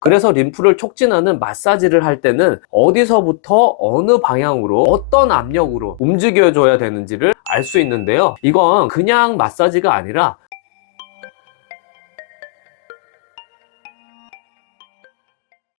그래서 림프를 촉진하는 마사지를 할 때는 어디서부터 어느 방향으로 어떤 압력으로 움직여줘야 되는지를 알 수 있는데요. 이건 그냥 마사지가 아니라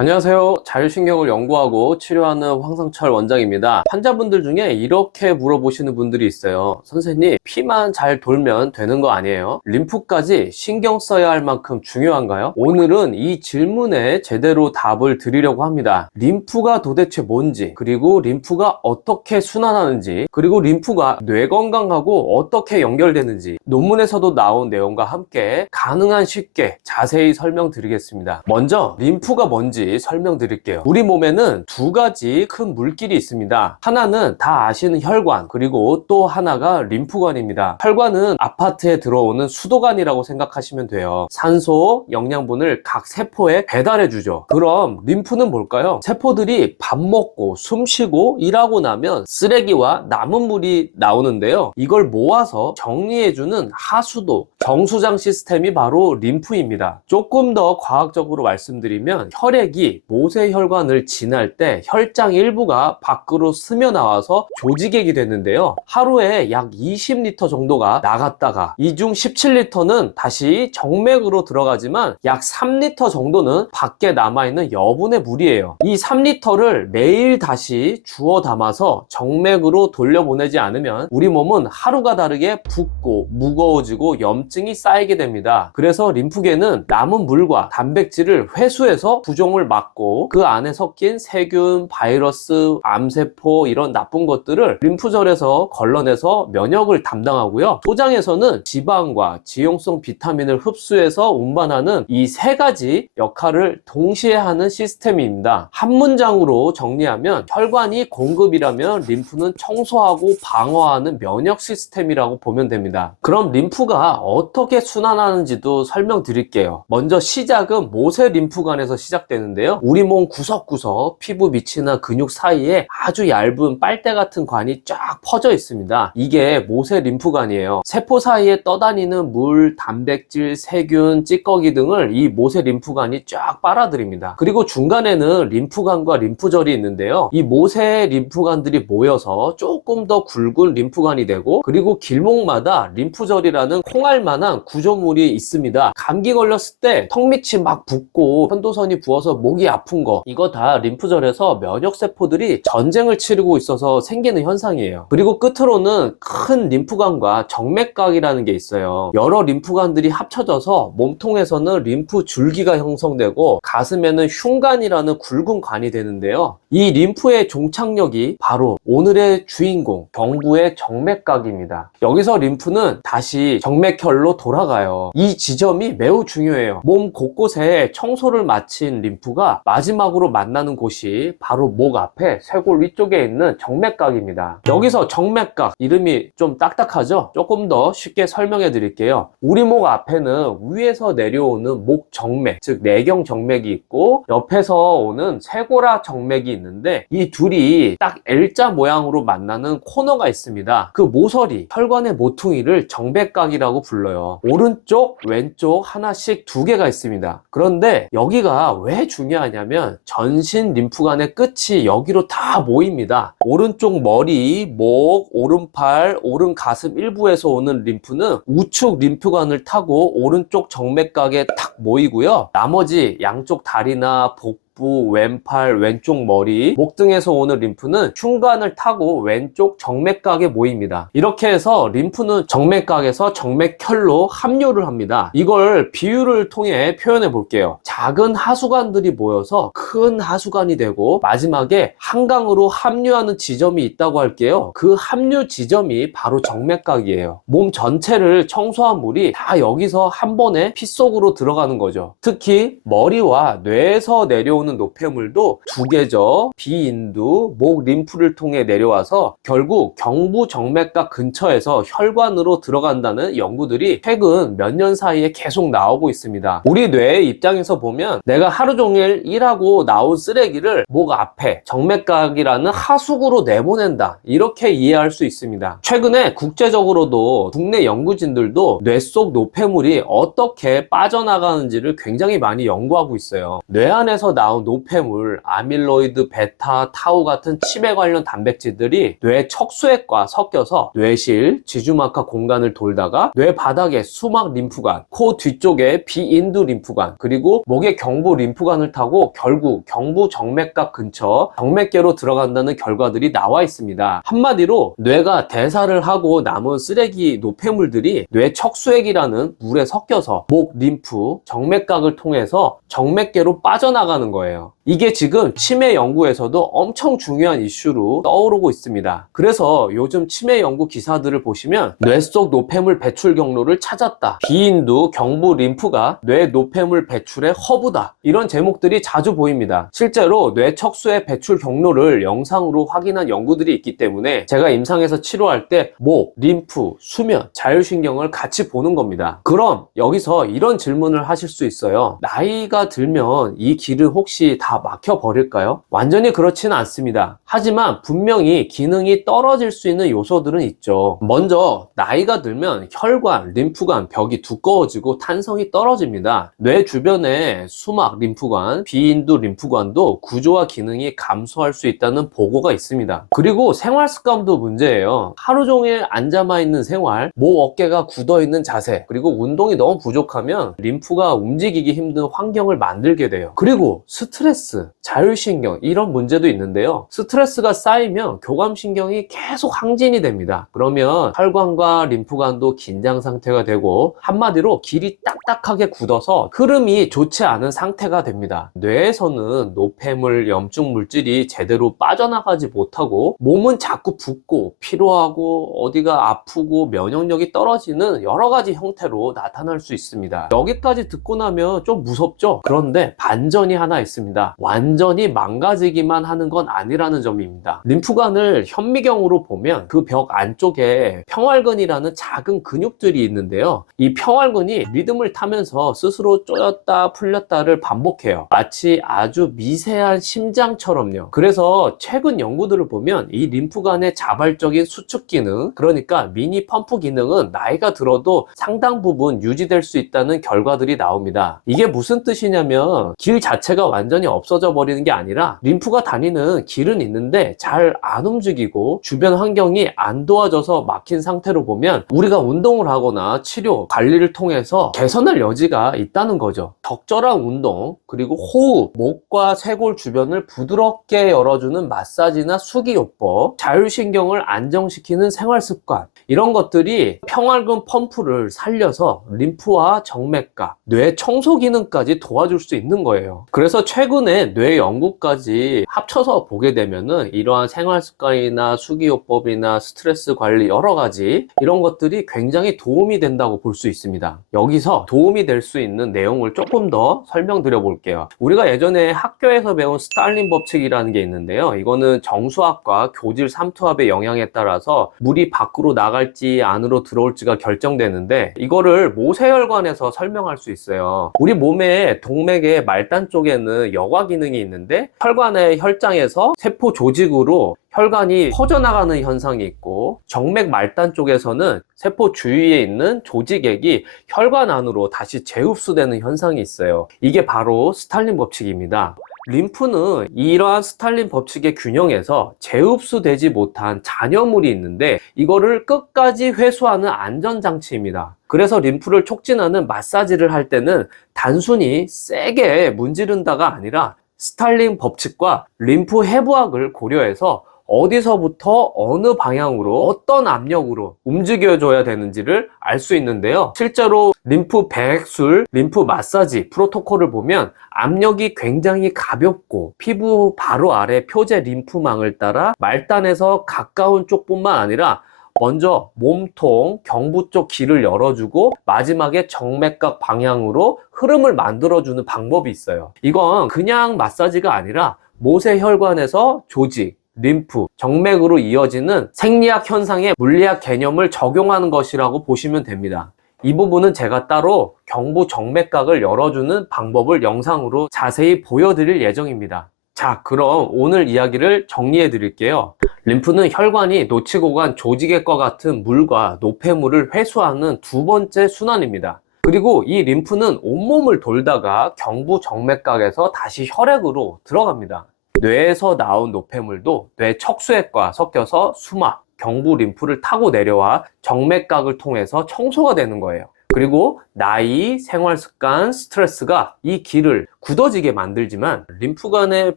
안녕하세요. 자율신경을 연구하고 치료하는 황상철 원장입니다. 환자분들 중에 이렇게 물어보시는 분들이 있어요. 선생님, 피만 잘 돌면 되는 거 아니에요? 림프까지 신경 써야 할 만큼 중요한가요? 오늘은 이 질문에 제대로 답을 드리려고 합니다. 림프가 도대체 뭔지, 그리고 림프가 어떻게 순환하는지, 그리고 림프가 뇌 건강하고 어떻게 연결되는지 논문에서도 나온 내용과 함께 가능한 쉽게 자세히 설명드리겠습니다. 먼저 림프가 뭔지 설명드릴게요. 우리 몸에는 두 가지 큰 물길이 있습니다. 하나는 다 아시는 혈관, 그리고 또 하나가 림프관입니다. 혈관은 아파트에 들어오는 수도관이라고 생각하시면 돼요. 산소, 영양분을 각 세포에 배달해 주죠. 그럼 림프는 뭘까요? 세포들이 밥 먹고 숨 쉬고 일하고 나면 쓰레기와 남은 물이 나오는데요. 이걸 모아서 정리해 주는 하수도, 정수장 시스템이 바로 림프입니다. 조금 더 과학적으로 말씀드리면 혈액이 모세혈관을 지날 때 혈장 일부가 밖으로 스며 나와서 조직액이 되는데요. 하루에 약 20리터 정도가 나갔다가 이 중 17리터는 다시 정맥으로 들어가지만 약 3리터 정도는 밖에 남아있는 여분의 물이에요. 이 3리터를 매일 다시 주워 담아서 정맥으로 돌려보내지 않으면 우리 몸은 하루가 다르게 붓고 무거워지고 염증이 쌓이게 됩니다. 그래서 림프계는 남은 물과 단백질을 회수해서 부종을 막고 그 안에 섞인 세균, 바이러스, 암세포 이런 나쁜 것들을 림프절에서 걸러내서 면역을 담당하고요. 소장에서는 지방과 지용성 비타민을 흡수해서 운반하는 이 세 가지 역할을 동시에 하는 시스템입니다. 한 문장으로 정리하면 혈관이 공급이라면 림프는 청소하고 방어하는 면역 시스템이라고 보면 됩니다. 그럼 림프가 어떻게 순환하는지도 설명드릴게요. 먼저 시작은 모세 림프관에서 시작되는데요. 우리 몸 구석구석 피부 밑이나 근육 사이에 아주 얇은 빨대 같은 관이 쫙 퍼져 있습니다. 이게 모세 림프관이에요. 세포 사이에 떠다니는 물, 단백질, 세균, 찌꺼기 등을 이 모세 림프관이 쫙 빨아들입니다. 그리고 중간에는 림프관과 림프절이 있는데요. 이 모세 림프관들이 모여서 조금 더 굵은 림프관이 되고, 그리고 길목마다 림프절이라는 콩알만한 구조물이 있습니다. 감기 걸렸을 때 턱 밑이 막 붓고 편도선이 부어서 목이 아픈 거, 이거 다 림프절에서 면역세포들이 전쟁을 치르고 있어서 생기는 현상이에요. 그리고 끝으로는 큰 림프관과 정맥각이라는 게 있어요. 여러 림프관들이 합쳐져서 몸통에서는 림프 줄기가 형성되고 가슴에는 흉관이라는 굵은 관이 되는데요. 이 림프의 종착역이 바로 오늘의 주인공 경부의 정맥각입니다. 여기서 림프는 다시 정맥혈로 돌아가요. 이 지점이 매우 중요해요. 몸 곳곳에 청소를 마친 림프가 마지막으로 만나는 곳이 바로 목 앞에 쇄골 위쪽에 있는 정맥각입니다. 여기서 정맥각, 이름이 좀 딱딱하죠? 조금 더 쉽게 설명해 드릴게요. 우리 목 앞에는 위에서 내려오는 목 정맥, 즉 내경 정맥이 있고 옆에서 오는 쇄골화 정맥이 있는데 이 둘이 딱 L자 모양으로 만나는 코너가 있습니다. 그 모서리, 혈관의 모퉁이를 정맥각이라고 불러요. 오른쪽, 왼쪽 하나씩 두 개가 있습니다. 그런데 여기가 왜 중요하냐면 전신 림프관의 끝이 여기로 다 모입니다. 오른쪽 머리, 목, 오른팔, 오른 가슴 일부에서 오는 림프는 우측 림프관을 타고 오른쪽 정맥각에 탁 모이고요. 나머지 양쪽 다리나 복 왼팔, 왼쪽 머리, 목 등에서 오는 림프는 흉관을 타고 왼쪽 정맥각에 모입니다. 이렇게 해서 림프는 정맥각에서 정맥혈로 합류를 합니다. 이걸 비유를 통해 표현해 볼게요. 작은 하수관들이 모여서 큰 하수관이 되고 마지막에 한강으로 합류하는 지점이 있다고 할게요. 그 합류 지점이 바로 정맥각이에요. 몸 전체를 청소한 물이 다 여기서 한 번에 피 속으로 들어가는 거죠. 특히 머리와 뇌에서 내려오는 내려오는 노폐물도 두개죠. 비인두, 목 림프를 통해 내려와서 결국 경부 정맥각 근처에서 혈관으로 들어간다는 연구들이 최근 몇 년 사이에 계속 나오고 있습니다. 우리 뇌의 입장에서 보면 내가 하루 종일 일하고 나온 쓰레기를 목 앞에 정맥각이라는 하수구로 내보낸다, 이렇게 이해할 수 있습니다. 최근에 국제적으로도 국내 연구진들도 뇌 속 노폐물이 어떻게 빠져나가는지를 굉장히 많이 연구하고 있어요. 뇌 안에서 나온 노폐물, 아밀로이드, 베타, 타우 같은 치매 관련 단백질들이 뇌 척수액과 섞여서 뇌실, 지주막하 공간을 돌다가 뇌 바닥의 수막 림프관, 코 뒤쪽에 비인두 림프관, 그리고 목의 경부 림프관을 타고 결국 경부 정맥각 근처 정맥계로 들어간다는 결과들이 나와 있습니다. 한마디로 뇌가 대사를 하고 남은 쓰레기 노폐물들이 뇌 척수액이라는 물에 섞여서 목 림프, 정맥각을 통해서 정맥계로 빠져나가는 거예요. 이게 지금 치매 연구에서도 엄청 중요한 이슈로 떠오르고 있습니다. 그래서 요즘 치매 연구 기사들을 보시면 뇌 속 노폐물 배출 경로를 찾았다, 비인두 경부 림프가 뇌 노폐물 배출의 허브다, 이런 제목들이 자주 보입니다. 실제로 뇌 척수의 배출 경로를 영상으로 확인한 연구들이 있기 때문에 제가 임상에서 치료할 때 목, 림프, 수면, 자율신경을 같이 보는 겁니다. 그럼 여기서 이런 질문을 하실 수 있어요. 나이가 들면 이 길을 혹시 다 막혀버릴까요? 완전히 그렇지는 않습니다. 하지만 분명히 기능이 떨어질 수 있는 요소들은 있죠. 먼저 나이가 들면 혈관, 림프관 벽이 두꺼워지고 탄성이 떨어집니다. 뇌 주변의 수막 림프관, 비인두 림프관도 구조와 기능이 감소할 수 있다는 보고가 있습니다. 그리고 생활 습관도 문제예요. 하루 종일 앉아만 있는 생활, 목 어깨가 굳어 있는 자세, 그리고 운동이 너무 부족하면 림프가 움직이기 힘든 환경을 만들게 돼요. 그리고 스트레스, 자율신경, 이런 문제도 있는데요. 스트레스가 쌓이면 교감신경이 계속 항진이 됩니다. 그러면 혈관과 림프관도 긴장 상태가 되고 한마디로 길이 딱딱하게 굳어서 흐름이 좋지 않은 상태가 됩니다. 뇌에서는 노폐물, 염증 물질이 제대로 빠져나가지 못하고 몸은 자꾸 붓고 피로하고 어디가 아프고 면역력이 떨어지는 여러 가지 형태로 나타날 수 있습니다. 여기까지 듣고 나면 좀 무섭죠? 그런데 반전이 하나 있습니다. 완전히 망가지기만 하는 건 아니라는 점입니다. 림프관을 현미경으로 보면 그 벽 안쪽에 평활근이라는 작은 근육들이 있는데요. 이 평활근이 리듬을 타면서 스스로 쪼였다 풀렸다를 반복해요. 마치 아주 미세한 심장처럼요. 그래서 최근 연구들을 보면 이 림프관의 자발적인 수축 기능, 그러니까 미니 펌프 기능은 나이가 들어도 상당 부분 유지될 수 있다는 결과들이 나옵니다. 이게 무슨 뜻이냐면 길 자체가 완전히 없어져 버리는 게 아니라 림프가 다니는 길은 있는데 잘 안 움직이고 주변 환경이 안 도와줘서 막힌 상태로 보면 우리가 운동을 하거나 치료, 관리를 통해서 개선할 여지가 있다는 거죠. 적절한 운동, 그리고 호흡, 목과 쇄골 주변을 부드럽게 열어주는 마사지나 수기요법, 자율신경을 안정시키는 생활습관, 이런 것들이 평활근 펌프를 살려서 림프와 정맥각, 뇌 청소 기능까지 도와줄 수 있는 거예요. 그래서 최근에 뇌 연구까지 합쳐서 보게 되면은 이러한 생활습관이나 수기요법이나 스트레스 관리 여러 가지 이런 것들이 굉장히 도움이 된다고 볼 수 있습니다. 여기서 도움이 될 수 있는 내용을 조금 더 설명드려 볼게요. 우리가 예전에 학교에서 배운 스탈린 법칙이라는 게 있는데요. 이거는 정수합과 교질 삼투압의 영향에 따라서 물이 밖으로 나갈지 안으로 들어올지가 결정되는데 이거를 모세혈관에서 설명할 수 있어요. 우리 몸의 동맥의 말단 쪽에는 여과 기능이 있는데 혈관의 혈장에서 세포 조직으로 혈관이 퍼져나가는 현상이 있고 정맥 말단 쪽에서는 세포 주위에 있는 조직액이 혈관 안으로 다시 재흡수되는 현상이 있어요. 이게 바로 스탈린 법칙입니다. 림프는 이러한 스탈린 법칙의 균형에서 재흡수되지 못한 잔여물이 있는데 이거를 끝까지 회수하는 안전장치입니다. 그래서 림프를 촉진하는 마사지를 할 때는 단순히 세게 문지른다가 아니라 스탈린 법칙과 림프 해부학을 고려해서 어디서부터 어느 방향으로 어떤 압력으로 움직여줘야 되는지를 알 수 있는데요. 실제로 림프 배액술, 림프 마사지 프로토콜을 보면 압력이 굉장히 가볍고 피부 바로 아래 표제 림프망을 따라 말단에서 가까운 쪽뿐만 아니라 먼저 몸통, 경부 쪽 길을 열어주고 마지막에 정맥각 방향으로 흐름을 만들어주는 방법이 있어요. 이건 그냥 마사지가 아니라 모세혈관에서 조직, 림프, 정맥으로 이어지는 생리학 현상의 물리학 개념을 적용하는 것이라고 보시면 됩니다. 이 부분은 제가 따로 경부 정맥각을 열어주는 방법을 영상으로 자세히 보여드릴 예정입니다. 자, 그럼 오늘 이야기를 정리해 드릴게요. 림프는 혈관이 놓치고 간 조직액과 같은 물과 노폐물을 회수하는 두 번째 순환입니다. 그리고 이 림프는 온몸을 돌다가 경부 정맥각에서 다시 혈액으로 들어갑니다. 뇌에서 나온 노폐물도 뇌 척수액과 섞여서 수막, 경부 림프를 타고 내려와 정맥각을 통해서 청소가 되는 거예요. 그리고 나이, 생활습관, 스트레스가 이 길을 굳어지게 만들지만 림프관의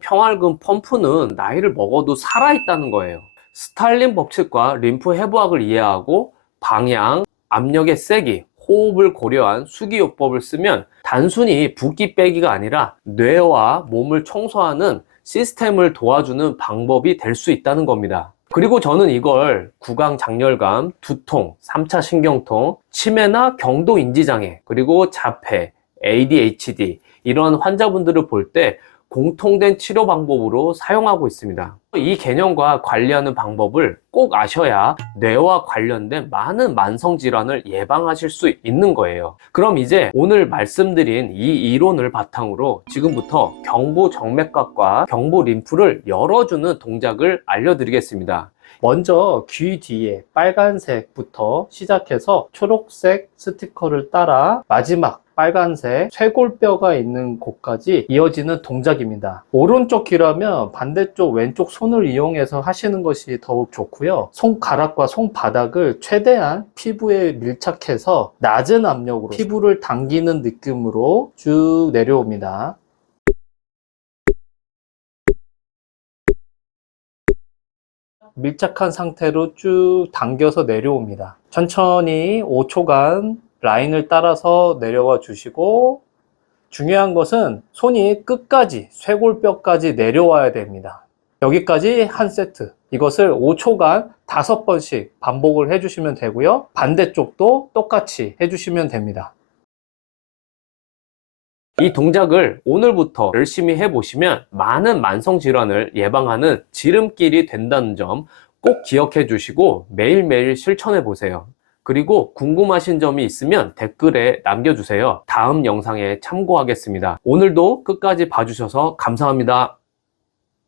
평활근 펌프는 나이를 먹어도 살아있다는 거예요. 스탈린 법칙과 림프 해부학을 이해하고 방향, 압력의 세기, 호흡을 고려한 수기요법을 쓰면 단순히 붓기 빼기가 아니라 뇌와 몸을 청소하는 시스템을 도와주는 방법이 될 수 있다는 겁니다. 그리고 저는 이걸 구강장렬감, 두통, 3차 신경통, 치매나 경도인지장애, 그리고 자폐, ADHD 이런 환자분들을 볼 때 공통된 치료 방법으로 사용하고 있습니다. 이 개념과 관리하는 방법을 꼭 아셔야 뇌와 관련된 많은 만성 질환을 예방하실 수 있는 거예요. 그럼 이제 오늘 말씀드린 이 이론을 바탕으로 지금부터 경부 정맥각과 경부 림프를 열어주는 동작을 알려드리겠습니다. 먼저 귀 뒤에 빨간색부터 시작해서 초록색 스티커를 따라 마지막 빨간색 쇄골뼈가 있는 곳까지 이어지는 동작입니다. 오른쪽 귀라면 반대쪽 왼쪽 손을 이용해서 하시는 것이 더욱 좋고요. 손가락과 손바닥을 최대한 피부에 밀착해서 낮은 압력으로 피부를 당기는 느낌으로 쭉 내려옵니다. 밀착한 상태로 쭉 당겨서 내려옵니다. 천천히 5초간 라인을 따라서 내려와 주시고, 중요한 것은 손이 끝까지 쇄골뼈까지 내려와야 됩니다. 여기까지 한 세트, 이것을 5초간 5번씩 반복을 해주시면 되고요. 반대쪽도 똑같이 해주시면 됩니다. 이 동작을 오늘부터 열심히 해보시면 많은 만성질환을 예방하는 지름길이 된다는 점 꼭 기억해 주시고 매일매일 실천해 보세요. 그리고 궁금하신 점이 있으면 댓글에 남겨주세요. 다음 영상에 참고하겠습니다. 오늘도 끝까지 봐주셔서 감사합니다.